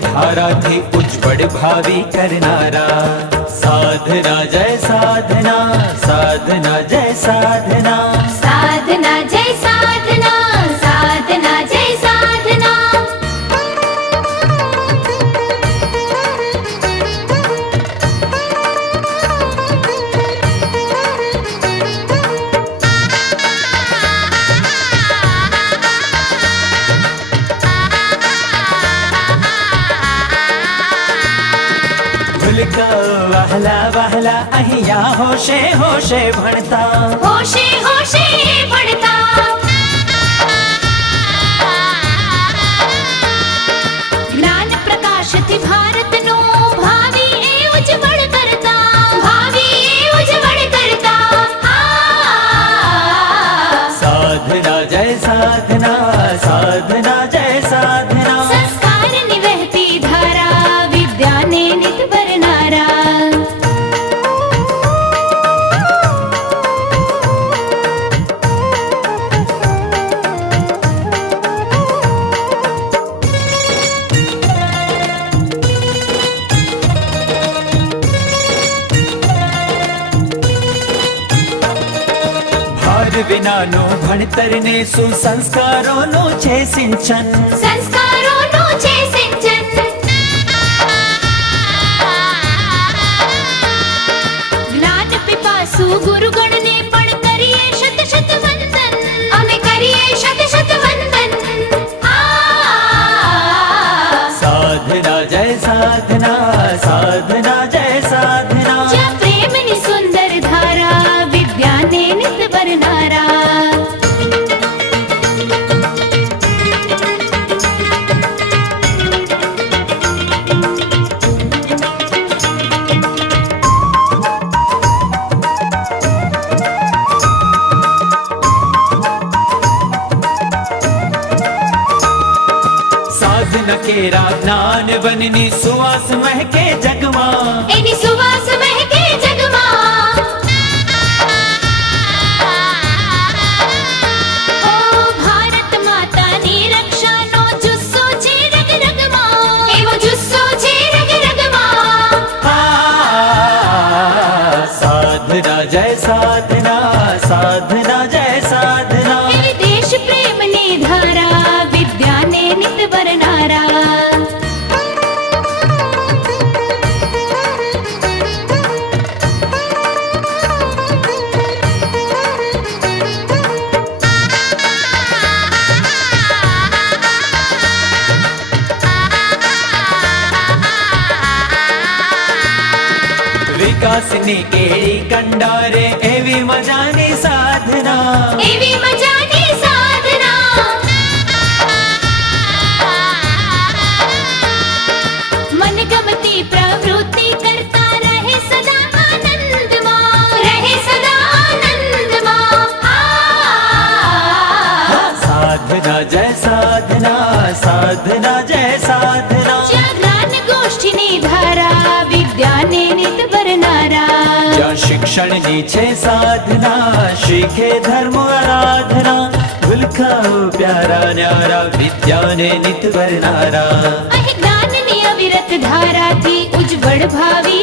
धारा थी उज्जवल भावी करनारा। साधना जय साधना, साधना जय साधना, साधना जय साधना, साधना जय साधना। ભૂલકા વહલા વહલા અહીંયા હોશે હોશે ભણતા, होशे होशे बढ़ता, ज्ञान प्रकाश थी भारत नो भावी ए उज्जवल करता, भावी ए उज्जवल करता। साधना जय साधना, साधना जय साधना, संस्कार नि वहती धारा, विद्या ने नित बरनारा। ભાર વિનાનું ભણતર ને સુસંસ્કારોનું છે સિંચન। સંસ્કારોનો છે સિંચન, જ્ઞાન પીપાસુ ગુરુગણને પણ કરીએ શત શત વંદન, અમે કરીએ શત શત વંદન। સાધના જય સાધના, સાધના જય સાધના, જ્યાં પ્રેમની સુંદર ધારા, વિદ્યાને નિત બરનારા। साधन केरा ज्ञान वननी सुवास महके जगमा। એની સુવાસ મહેકે જગમાં, ઓ ભારત માતાની રક્ષાનો જુસ્સો છે રગ રગમાં, એવો જુસ્સો છે રગ રગમાં। साधना जय साधना, साधना जय साधना, એવી દેશ પ્રેમની ધારા, વિદ્યાને નિત બરનારા। વિકાસની કેરી કંડારે એવી મજાની સાધના। એવી મજાની સાધના, મનગમતી પ્રવૃત્તિ કરતા રહે સદા આનંદમાં, રહે સદા આનંદમાં। साधना जय साधना, साधना जय साधना, જ્યાં જ્ઞાન ગોષ્ઠીની ધારા, વિદ્યાને નિત બરનારા। જ્યાં શિક્ષણની છે સાધના, શીખે ધર્મ આરાધના। ભૂલખાઓ પ્યારા ન્યારા, વિદ્યાને નિત વરનારા। અહીં જ્ઞાનની અવિરત ધારાથી ઉજ્જવળ ભાવિ